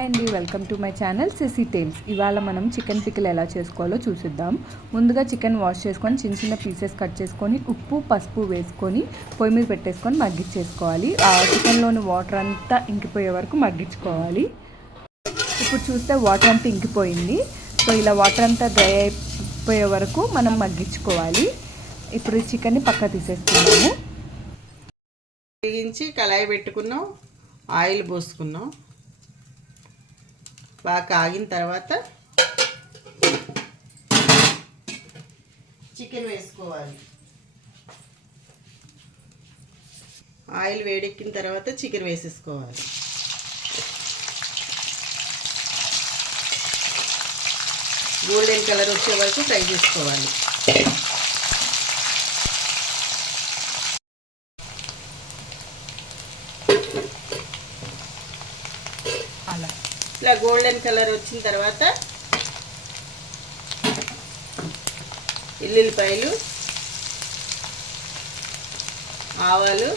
Hi అండి welcome to my channel CC Tales ఇవాళ మనం చికెన్ పికిల్ ఎలా చేసుకోవాలో చూసిద్దాం. ముందుగా చికెన్ వాష్ చేసుకొని చిన్న చిన్న పీసెస్ కట్ చేసుకొని ఉప్పు పసుపు వేసుకొని పొయ్యి మీద పెట్టేసుకొని మగ్గించేసుకోవాలి. ఆ చికెన్లోని వాటర్ అంతా ఇంకిపోయే వరకు మగ్గించుకోవాలి. ఇప్పుడు చూస్తే వాటర్ అంతా ఇంకిపోయింది. సో ఇలా వాటర్ అంతా డ్రై అయిపోయే వరకు మనం మగ్గించుకోవాలి. ఇప్పుడు చికెన్ని పక్క తీసేసుకున్నాము వేయించి కళాయి పెట్టుకున్నాం ఆయిల్ పోసుకున్నాం. బాగా కాగిన తర్వాత చికెన్ వేసుకోవాలి. ఆయిల్ వేడెక్కిన తర్వాత చికెన్ వేసేసుకోవాలి. గోల్డెన్ కలర్ వచ్చే వరకు ఫ్రై చేసుకోవాలి. ఇట్లా గోల్డెన్ కలర్ వచ్చిన తర్వాత ఎల్లుల్లిపాయలు ఆవాలు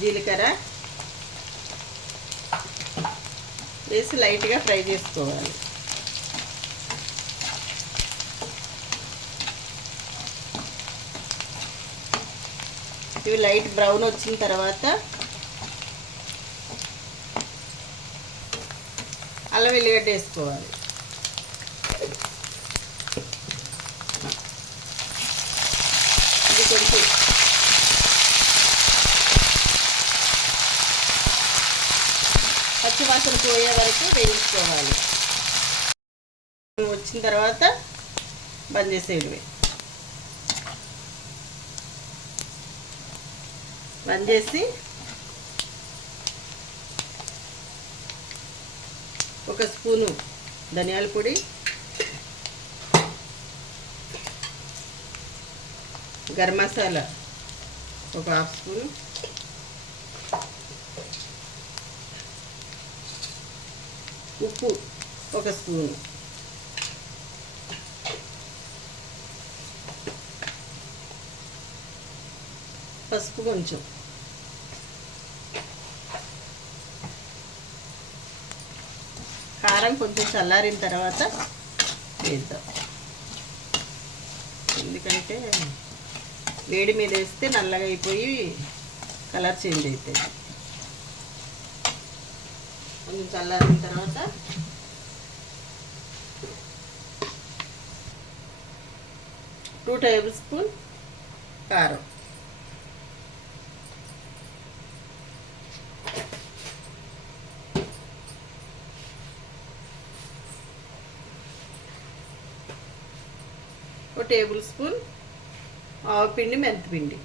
జీలకర్ర వేసి లైట్గా ఫ్రై చేసుకోవాలి. ఇవి లైట్ బ్రౌన్ వచ్చిన తర్వాత అల్లం వెల్లిగడ్డ వేసుకోవాలి. ఇది కొంచెం. పచ్చివాసన పోయే వరకు వేయించుకోవాలి. వచ్చిన తర్వాత బంద్ చేసేయడమే బంద్ చేసి ఒక స్పూను ధనియాల పొడి. గరం మసాలా ఒక హాఫ్ స్పూను. ఉప్పు ఒక స్పూను. పసుపు కొంచెం. కారం కొంచెం చల్లారిన తర్వాత వేద్దాం. ఎందుకంటే వేడి మీద వేస్తే నల్లగా అయిపోయి కలర్ చేంజ్ అవుతుంది కొంచెం చల్లారిన తర్వాత టూ టేబుల్ స్పూన్ కారం. ఒక టేబుల్ స్పూన్ ఆవపిండి మెంతిపిండి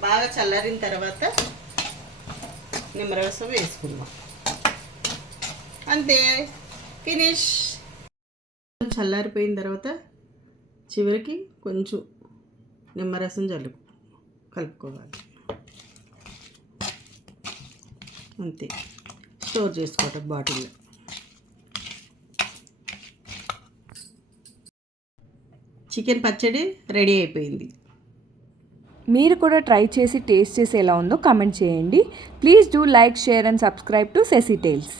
బాగా చల్లారిన తర్వాత నిమ్మరసం వేసుకుందాం. అంతే. ఫినిష్. చల్లారిపోయిన తర్వాత చివరికి కొంచెం నిమ్మరసం జల్లు కలుపుకోవాలి. అంతే. స్టోర్ చేసుకోవటం బాటిల్లో. చికెన్ పచ్చడి రెడీ అయిపోయింది. మీరు కూడా ట్రై చేసి టేస్ట్ చేసి ఎలా ఉందో కామెంట్ చేయండి. Please do like share and subscribe to CC Tales